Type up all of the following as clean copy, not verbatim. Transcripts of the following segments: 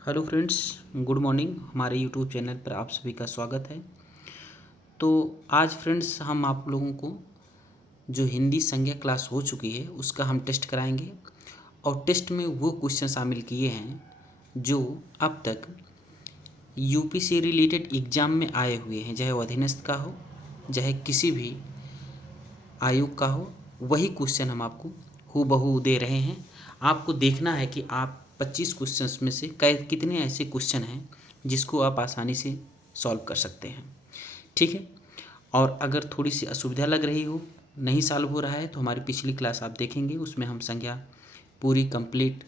Hello friends, good morning. हमारे YouTube channel पर आप सभी का स्वागत है। तो आज फ्रेंड्स हम आप लोगों को जो हिंदी संज्ञा क्लास हो चुकी है उसका हम टेस्ट कराएंगे और टेस्ट में वो क्वेश्चन शामिल किए हैं जो अब तक यूपी से रिलेटेड एग्ज़ाम में आए हुए हैं, चाहे वो अधीनस्थ का हो चाहे किसी भी आयोग का हो। वही क्वेश्चन हम आपको हूबहू दे रहे हैं। आपको देखना है कि आप 25 क्वेश्चंस में से कितने ऐसे क्वेश्चन हैं जिसको आप आसानी से सॉल्व कर सकते हैं। ठीक है। और अगर थोड़ी सी असुविधा लग रही हो, नहीं सॉल्व हो रहा है, तो हमारी पिछली क्लास आप देखेंगे, उसमें हम संज्ञा पूरी कंप्लीट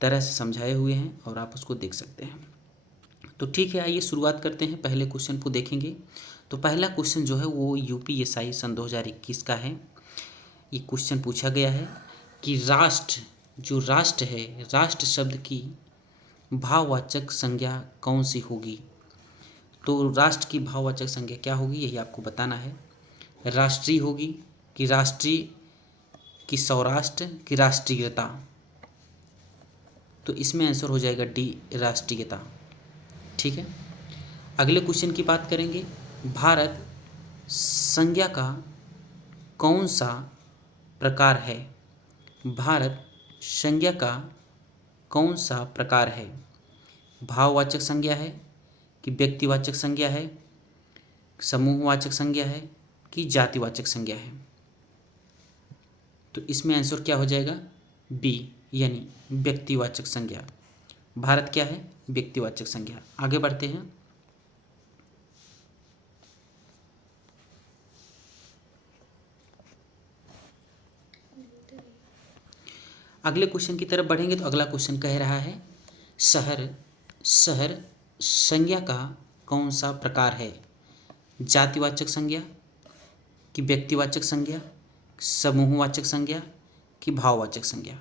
तरह से समझाए हुए हैं और आप उसको देख सकते हैं। तो ठीक है, आइए शुरुआत करते हैं। पहले क्वेश्चन को देखेंगे। तो पहला क्वेश्चन जो है वो यूपीएसआई सन 2021 का है। ये क्वेश्चन पूछा गया है कि राष्ट्र है, राष्ट्र शब्द की भाववाचक संज्ञा कौन सी होगी। तो राष्ट्र की भाववाचक संज्ञा क्या होगी, यही आपको बताना है। राष्ट्रीय होगी कि राष्ट्रीय, कि सौराष्ट्र, कि राष्ट्रीयता। तो इसमें आंसर हो जाएगा डी, राष्ट्रीयता। ठीक है। अगले क्वेश्चन की बात करेंगे। भारत संज्ञा का कौन सा प्रकार है। भारत संज्ञा का कौन सा प्रकार है। भाववाचक संज्ञा है कि व्यक्तिवाचक संज्ञा है, समूहवाचक संज्ञा है कि जातिवाचक संज्ञा है। तो इसमें आंसर क्या हो जाएगा, बी, यानी व्यक्तिवाचक संज्ञा। भारत क्या है, व्यक्तिवाचक संज्ञा। आगे बढ़ते हैं। अगले क्वेश्चन की तरफ बढ़ेंगे। तो अगला क्वेश्चन कह रहा है शहर संज्ञा का कौन सा प्रकार है। जातिवाचक संज्ञा कि व्यक्तिवाचक संज्ञा, समूहवाचक संज्ञा कि भाववाचक संज्ञा।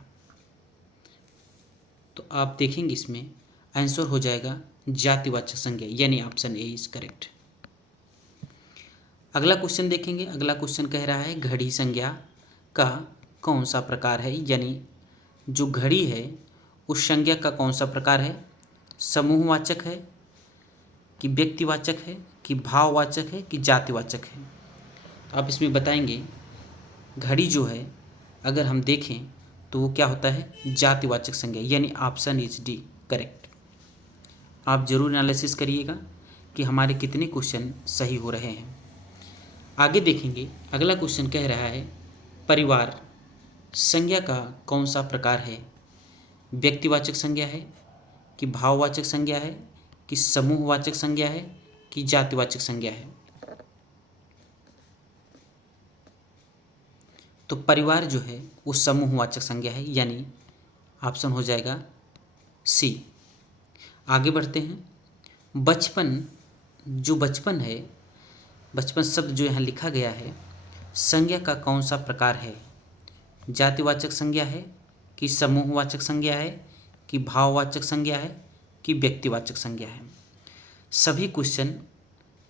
तो आप देखेंगे इसमें आंसर हो जाएगा जातिवाचक संज्ञा, यानी ऑप्शन ए इज करेक्ट। अगला क्वेश्चन देखेंगे। अगला क्वेश्चन कह रहा है घड़ी संज्ञा का कौन सा प्रकार है, यानी जो घड़ी है उस संज्ञा का कौन सा प्रकार है। समूहवाचक है कि व्यक्तिवाचक है कि भाववाचक है कि जातिवाचक है। तो आप इसमें बताएंगे घड़ी जो है अगर हम देखें तो वो क्या होता है, जातिवाचक संज्ञा, यानी ऑप्शन इज डी करेक्ट। आप जरूर एनालिसिस करिएगा कि हमारे कितने क्वेश्चन सही हो रहे हैं। आगे देखेंगे। अगला क्वेश्चन कह रहा है परिवार संज्ञा का कौन सा प्रकार है। व्यक्तिवाचक संज्ञा है कि भाववाचक संज्ञा है कि समूहवाचक संज्ञा है कि जातिवाचक संज्ञा है। तो परिवार जो है वो समूहवाचक संज्ञा है, यानी ऑप्शन हो जाएगा सी। आगे बढ़ते हैं। बचपन, जो बचपन है, बचपन शब्द जो यहाँ लिखा गया है, संज्ञा का कौन सा प्रकार है। जातिवाचक संज्ञा है कि समूहवाचक संज्ञा है कि भाववाचक संज्ञा है कि व्यक्तिवाचक संज्ञा है। सभी क्वेश्चन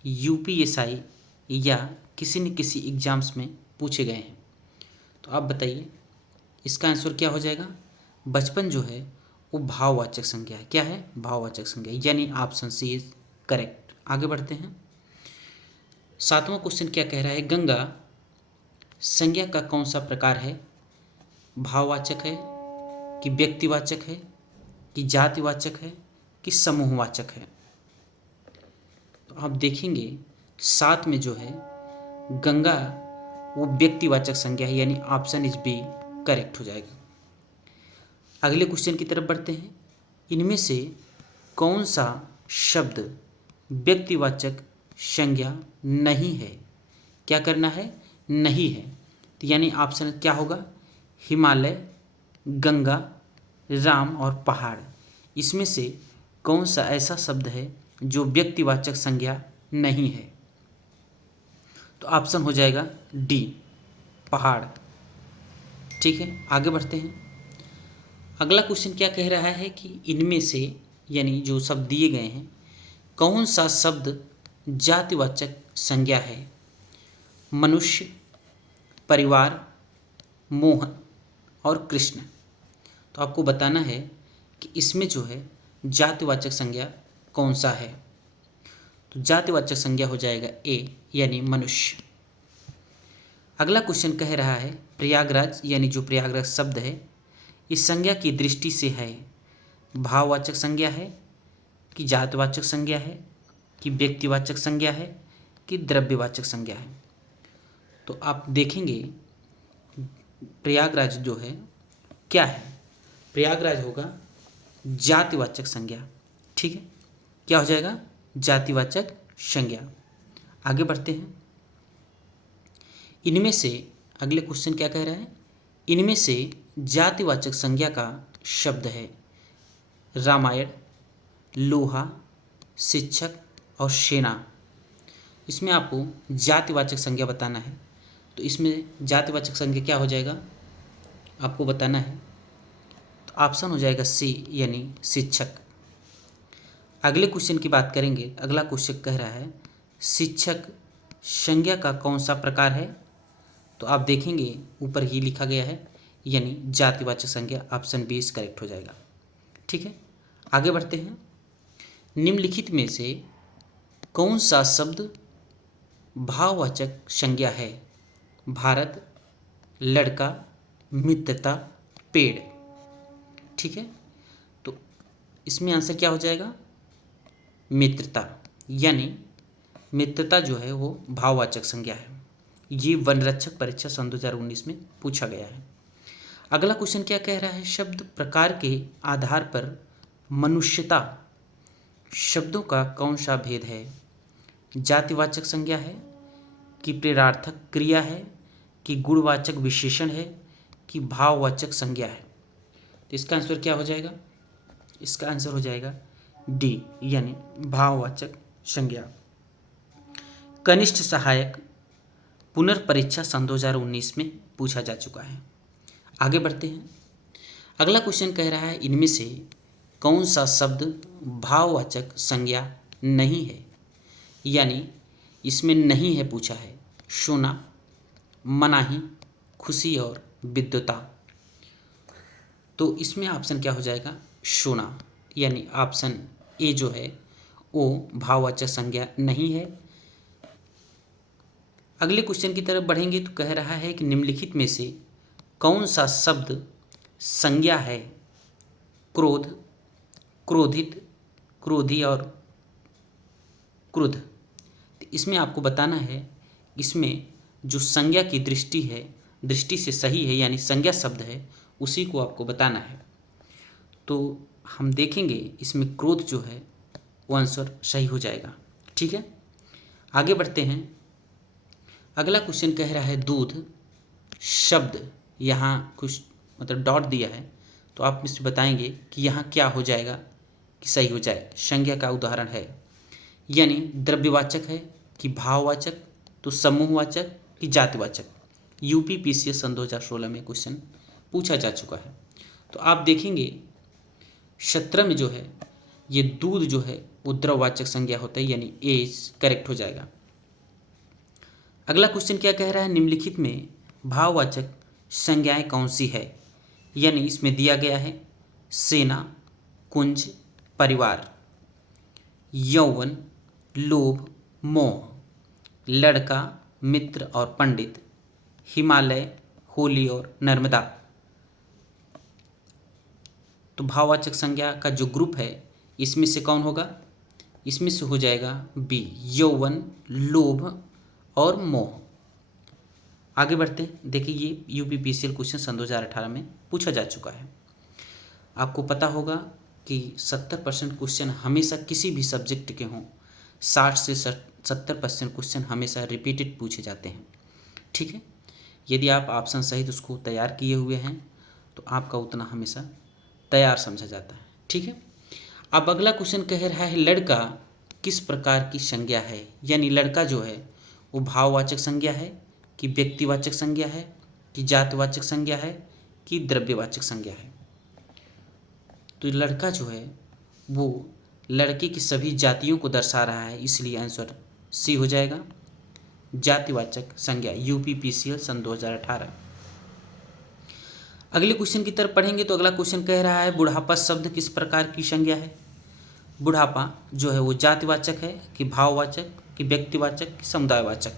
यूपीएसआई या किसी न किसी एग्जाम्स में पूछे गए हैं। तो आप बताइए इसका आंसर क्या हो जाएगा। बचपन जो है वो भाववाचक संज्ञा है। क्या है, भाववाचक संज्ञा, यानी ऑप्शन सी इज करेक्ट। आगे बढ़ते हैं। 7वां क्वेश्चन क्या कह रहा है गंगा संज्ञा का कौन सा प्रकार है। भाववाचक है कि व्यक्तिवाचक है कि जातिवाचक है कि समूहवाचक है। तो आप देखेंगे 7 में जो है गंगा वो व्यक्तिवाचक संज्ञा है, यानी ऑप्शन इज बी करेक्ट हो जाएगा। अगले क्वेश्चन की तरफ बढ़ते हैं। इनमें से कौन सा शब्द व्यक्तिवाचक संज्ञा नहीं है। क्या करना है, नहीं है। तो यानी ऑप्शन क्या होगा, हिमालय, गंगा, राम और पहाड़। इसमें से कौन सा ऐसा शब्द है जो व्यक्तिवाचक संज्ञा नहीं है। तो ऑप्शन हो जाएगा डी, पहाड़। ठीक है, आगे बढ़ते हैं। अगला क्वेश्चन क्या कह रहा है कि इनमें से, यानी जो शब्द दिए गए हैं, कौन सा शब्द जातिवाचक संज्ञा है। मनुष्य, परिवार, मोहन और कृष्ण। तो आपको बताना है कि इसमें जो है जातिवाचक संज्ञा कौन सा है? तो जातिवाचक संज्ञा हो जाएगा ए यानी मनुष्य। अगला क्वेश्चन कह रहा है प्रयागराज यानी जो प्रयागराज शब्द है इस संज्ञा की दृष्टि से है भाववाचक संज्ञा है कि जातवाचक संज्ञा है कि व्यक्तिवाचक संज्ञा है कि द्रव्यवाचक संज्ञा है? तो आप देखेंगे प्रयागराज जो है क्या है, प्रयागराज होगा जातिवाचक संज्ञा। ठीक है, क्या हो जाएगा? जातिवाचक संज्ञा। आगे बढ़ते हैं। इनमें से अगले क्वेश्चन क्या कह रहा है? इनमें से जातिवाचक संज्ञा का शब्द है रामायण, लोहा, शिक्षक और सेना। इसमें आपको जातिवाचक संज्ञा बताना है। तो इसमें जातिवाचक संज्ञा क्या हो जाएगा आपको बताना है। तो ऑप्शन हो जाएगा सी यानी शिक्षक। अगले क्वेश्चन की बात करेंगे। अगला क्वेश्चन कह रहा है शिक्षक संज्ञा का कौन सा प्रकार है? तो आप देखेंगे ऊपर ही लिखा गया है यानी जातिवाचक संज्ञा। ऑप्शन बी करेक्ट हो जाएगा। ठीक है, आगे बढ़ते हैं। निम्नलिखित में से कौन सा शब्द भाववाचक संज्ञा है? भारत, लड़का, मित्रता, पेड़। ठीक है, तो इसमें आंसर क्या हो जाएगा? मित्रता, यानी मित्रता जो है वो भाववाचक संज्ञा है। ये वनरक्षक परीक्षा सन 2019 में पूछा गया है। अगला क्वेश्चन क्या कह रहा है? शब्द प्रकार के आधार पर मनुष्यता शब्दों का कौन सा भेद है? जातिवाचक संज्ञा है कि प्रेरणार्थक क्रिया है कि गुणवाचक विशेषण है कि भाववाचक संज्ञा है? तो इसका आंसर क्या हो जाएगा? इसका आंसर हो जाएगा डी यानी भाववाचक संज्ञा। कनिष्ठ सहायक पुनर्परीक्षा सन 2019 में पूछा जा चुका है। आगे बढ़ते हैं। अगला क्वेश्चन कह रहा है इनमें से कौन सा शब्द भाववाचक संज्ञा नहीं है? यानी इसमें नहीं है पूछा है। सोना, मनाही, खुशी और विद्वता। तो इसमें ऑप्शन क्या हो जाएगा? सोना, यानी ऑप्शन ए जो है वो भाववाचक संज्ञा नहीं है। अगले क्वेश्चन की तरफ बढ़ेंगे तो कह रहा है कि निम्नलिखित में से कौन सा शब्द संज्ञा है? क्रोध, क्रोधित, क्रोधी और क्रुद्ध। तो इसमें आपको बताना है इसमें जो संज्ञा की दृष्टि है, दृष्टि से सही है यानी संज्ञा शब्द है, उसी को आपको बताना है। तो हम देखेंगे इसमें क्रोध जो है वो आंसर सही हो जाएगा। ठीक है, आगे बढ़ते हैं। अगला क्वेश्चन कह रहा है दूध शब्द, यहाँ कुछ मतलब डॉट दिया है तो आप इसमें बताएंगे कि यहाँ क्या हो जाएगा कि सही हो जाए। संज्ञा का उदाहरण है यानी द्रव्यवाचक है कि भाववाचक, तो समूहवाचक कि जातिवाचक। यूपी पीसीएस सन 2016 में क्वेश्चन पूछा जा चुका है। तो आप देखेंगे 17 में जो है ये दूध जो है वो द्रववाचक संज्ञा होता है यानी ए करेक्ट हो जाएगा। अगला क्वेश्चन क्या कह रहा है? निम्नलिखित में भाववाचक संज्ञाएं कौन सी है? यानी इसमें दिया गया है सेना, कुंज, परिवार, यौवन, लोभ, मोह, लड़का, मित्र और पंडित, हिमालय, होली और नर्मदा। तो भाववाचक संज्ञा का जो ग्रुप है इसमें से कौन होगा? इसमें से हो जाएगा बी यौवन, लोभ और मोह। आगे बढ़ते हैं। देखिए ये यूपीपीसीएल क्वेश्चन सन 2018 में पूछा जा चुका है। आपको पता होगा कि 70% क्वेश्चन हमेशा किसी भी सब्जेक्ट के हों 60 से 70% क्वेश्चन हमेशा रिपीटेड पूछे जाते हैं। ठीक है, यदि आप ऑप्शन सहित उसको तैयार किए हुए हैं तो आपका उतना हमेशा तैयार समझा जाता है। ठीक है, अब अगला क्वेश्चन कह रहा है लड़का किस प्रकार की संज्ञा है? यानी लड़का जो है वो भाववाचक संज्ञा है कि व्यक्तिवाचक संज्ञा है कि जातिवाचक संज्ञा है कि द्रव्यवाचक संज्ञा है? तो लड़का जो है वो लड़के की सभी जातियों को दर्शा रहा है, इसलिए आंसर सी हो जाएगा जातिवाचक संज्ञा। यूपीपीसीएल सन 2018। अगले क्वेश्चन की तरफ पढ़ेंगे तो अगला क्वेश्चन कह रहा है बुढ़ापा शब्द किस प्रकार की संज्ञा है? बुढ़ापा जो है वो जातिवाचक है कि भाववाचक कि व्यक्तिवाचक कि समुदायवाचक?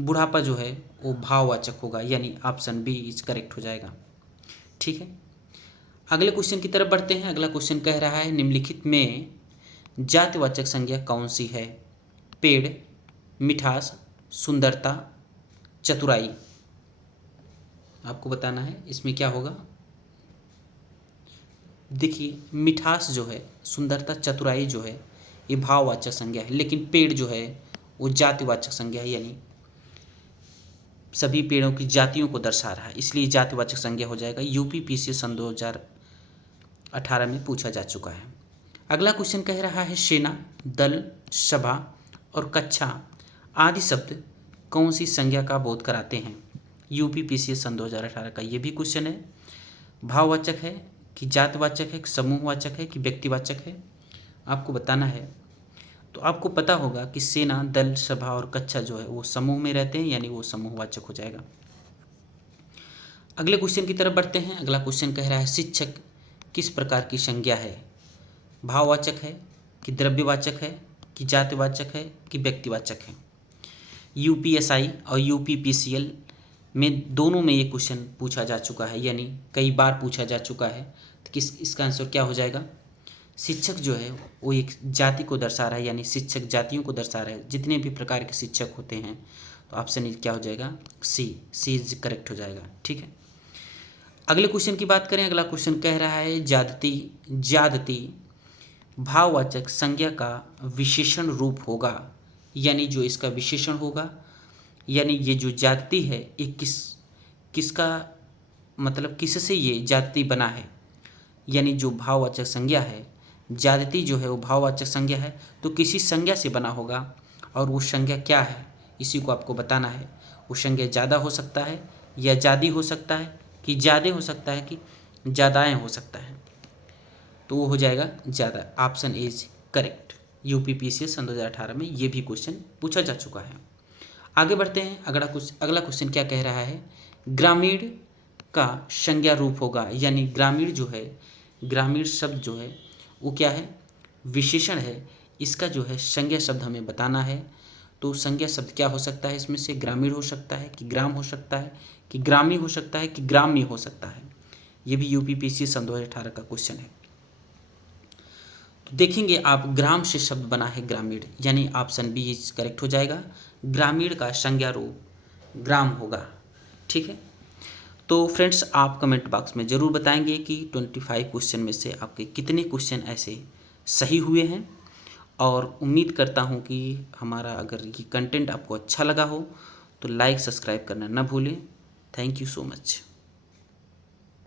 बुढ़ापा जो है वो भाववाचक होगा, यानी ऑप्शन बी इज करेक्ट हो जाएगा। ठीक है, अगले क्वेश्चन की तरफ बढ़ते हैं। अगला क्वेश्चन कह रहा है निम्नलिखित में जातिवाचक संज्ञा कौन सी है? पेड़, मिठास, सुंदरता, चतुराई। आपको बताना है इसमें क्या होगा। देखिए, मिठास जो है, सुंदरता, चतुराई जो है ये भाववाचक संज्ञा है, लेकिन पेड़ जो है वो जातिवाचक संज्ञा है, यानी सभी पेड़ों की जातियों को दर्शा रहा है, इसलिए जातिवाचक संज्ञा हो जाएगा। यूपीपीसी सन 2018 में पूछा जा चुका है। अगला क्वेश्चन कह रहा है सेना, दल, सभा और कक्षा आदि शब्द कौन सी संज्ञा का बोध कराते हैं? यूपीपीसी सन 2018 का ये भी क्वेश्चन है। भाववाचक है कि जातवाचक है, समूहवाचक है कि व्यक्तिवाचक है? आपको बताना है। तो आपको पता होगा कि सेना, दल, सभा और कक्षा जो है वो समूह में रहते हैं, यानी वो समूहवाचक हो जाएगा। अगले क्वेश्चन की तरफ बढ़ते हैं। अगला क्वेश्चन कह रहा है शिक्षक किस प्रकार की संज्ञा है? भाववाचक है कि द्रव्यवाचक है कि जातिवाचक है कि व्यक्तिवाचक है? यूपीएसआई और यूपीपीसीएल में दोनों में ये क्वेश्चन पूछा जा चुका है, यानी कई बार पूछा जा चुका है। तो इसका आंसर क्या हो जाएगा? शिक्षक जो है वो एक जाति को दर्शा रहा है, यानी शिक्षक जातियों को दर्शा रहा है, जितने भी प्रकार के शिक्षक होते हैं। तो ऑप्शन क्या हो जाएगा? सी इज करेक्ट हो जाएगा। ठीक है, अगले क्वेश्चन की बात करें। अगला क्वेश्चन कह रहा है ज्यादती भाववाचक संज्ञा का विशेषण रूप होगा, यानी जो इसका विशेषण होगा, यानी ये जो जाति है ये किसका मतलब किससे ये जाति बना है? यानी जो भाववाचक संज्ञा है, जाति जो है वो भाववाचक संज्ञा है, तो किसी संज्ञा से बना होगा, और वो संज्ञा क्या है इसी को आपको बताना है। वो संज्ञा ज़्यादा हो सकता है या ज़्यादा हो सकता है कि ज़्यादा हो सकता है कि ज़्यादाएँ हो सकता है? तो वो हो जाएगा ज़्यादा। Option A is correct. UPPC सन 2018 में ये भी क्वेश्चन पूछा जा चुका है। आगे बढ़ते हैं। अगला क्वेश्चन क्या कह रहा है? ग्रामीण का संज्ञा रूप होगा, यानी ग्रामीण जो है, ग्रामीण शब्द जो है वो क्या है? विशेषण है। इसका जो है संज्ञा शब्द हमें बताना है। तो संज्ञा शब्द क्या हो सकता है? इसमें से ग्रामीण हो सकता है कि ग्राम हो सकता है कि ग्रामी हो सकता है कि ग्राम्य हो सकता है? ये भी यूपीपीसी सन 2018 का क्वेश्चन है। तो देखेंगे आप, ग्राम से शब्द बना है ग्रामीण, यानी ऑप्शन बी इज करेक्ट हो जाएगा। ग्रामीण का संज्ञा रूप ग्राम होगा। ठीक है, तो फ्रेंड्स आप कमेंट बॉक्स में ज़रूर बताएंगे कि 25 क्वेश्चन में से आपके कितने क्वेश्चन ऐसे सही हुए हैं। और उम्मीद करता हूं कि हमारा अगर ये कंटेंट आपको अच्छा लगा हो तो लाइक सब्सक्राइब करना ना भूलें। Thank you so much.